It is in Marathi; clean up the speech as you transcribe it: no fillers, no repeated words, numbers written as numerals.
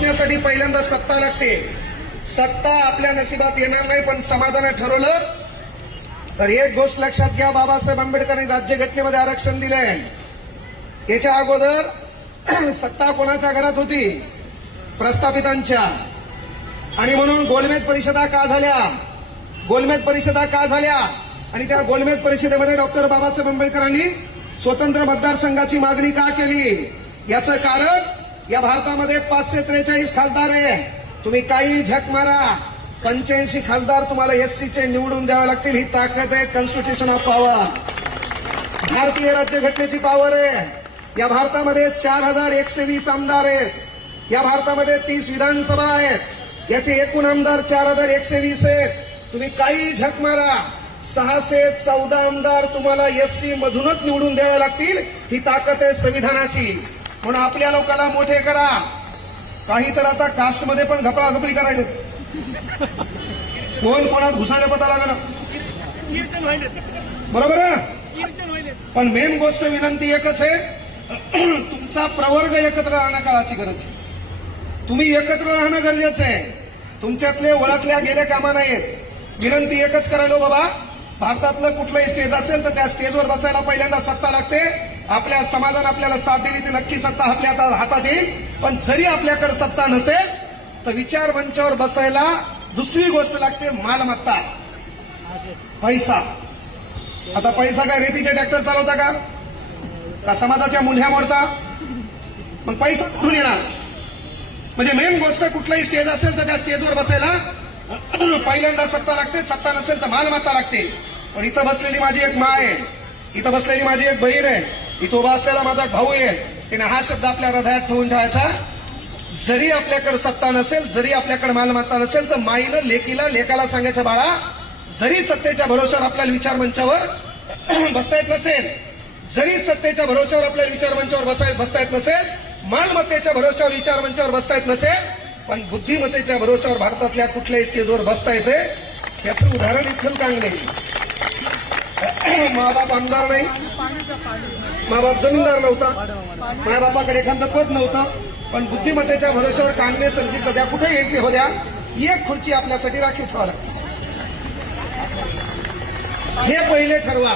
बसण्यासाठी पहिल्यांदा सत्ता लागते. सत्ता आपल्या नशिबात येणार नाही, पण समाजाने ठरवलं तर एक गोष्ट लक्षात घ्या. बाबासाहेब आंबेडकरांनी राज्यघटनेमध्ये आरक्षण दिलंय. याच्या अगोदर सत्ता कोणाच्या घरात होती? प्रस्थापितांच्या. आणि म्हणून गोलमेज परिषदा का झाल्या? गोलमेज परिषदा का झाल्या? आणि त्या गोलमेज परिषदेमध्ये डॉक्टर बाबासाहेब आंबेडकरांनी स्वतंत्र मतदारसंघाची मागणी का केली? याचं कारण या भारतामध्ये 543 खासदार आहे. तुम्ही काही झक मारा, 85 खासदार तुम्हाला एससीचे निवडून द्यावे लागतील. ही ताकद आहे कॉन्स्टिट्यूशन ऑफ पॉवर. भारतीय राज्यघटनेची पॉवर आहे. या भारतामध्ये 4120 आमदार आहेत. या भारतामध्ये 30 विधानसभा आहेत. याचे एकूण आमदार 4120 आहेत. तुम्ही काही झक मारा, 614 आमदार तुम्हाला एससी मधूनच निवडून द्यावे लागतील. ही ताकद आहे संविधानाची. म्हणून आपल्या लोकांना मोठे करा. काही तर आता कास्टमध्ये पण घपळाघपळी करायला कोण कोणात घुसायला पता लागला. बरोबर आहे. पण मेन गोष्ट विनंती एकच आहे, तुमचा प्रवर्ग एकत्र राहणं काळाची गरज आहे. तुम्ही एकत्र राहणं गरजेचं आहे. तुमच्यातले ओळखल्या गेले कामा नाहीत. विनंती एकच करायलो बाबा, भारतातलं कुठलंही स्टेज असेल तर त्या स्टेजवर बसायला पहिल्यांदा सत्ता लागते. आपल्या समाजाने आपल्याला साथ दिली ती नक्की सत्ता आपल्या हातात येईल. पण जरी आपल्याकडे सत्ता नसेल तर विचार मंचावर बसायला दुसरी गोष्ट लागते, मालमत्ता, पैसा. आता पैसा काय रेतीचे ट्रॅक्टर चालवता का? का समाजाच्या मुंढ्या मोडता? मग पैसा कुठून येणार? म्हणजे मेन गोष्ट कुठलाही स्टेज असेल तर त्या स्टेजवर बसायला पहिल्यांदा सत्ता लागते. सत्ता नसेल तर मालमत्ता लागते. पण इथं बसलेली माझी एक माँ आहे, इथं बसलेली माझी एक बहीण आहे, इथं उभा असलेला माझा भाऊ आहे. तिने हा शब्द आपल्या हृदयात ठेवून ठेवायचा, जरी आपल्याकडे सत्ता नसेल, जरी आपल्याकडे मालमत्ता नसेल तर माईनं लेकीला, लेकाला सांगायचं, बाळा, जरी सत्तेच्या भरोश्यावर आपल्याला विचार मंचावर बसता येत नसेल, जरी सत्तेच्या भरोश्यावर आपल्याला विचार मंचावर बसता येत नसेल, मालमत्तेच्या भरोश्यावर विचार मंचावर बसता येत नसेल, पण बुद्धिमत्तेच्या भरोश्यावर भारतातल्या कुठल्याही स्टेजवर बसता येते. याचं उदाहरण इथून कांगणे. माबाप आमदार नाही, माबाप जमीनदार नव्हता, मायबापाकडे एखादं पद नव्हतं, पण बुद्धिमत्तेच्या भरोश्यावर काँग्रेस सरची सध्या कुठे एंट्री होत्या, एक खुर्ची आपल्यासाठी राखीव ठेवा लागते. हे पहिले ठरवा.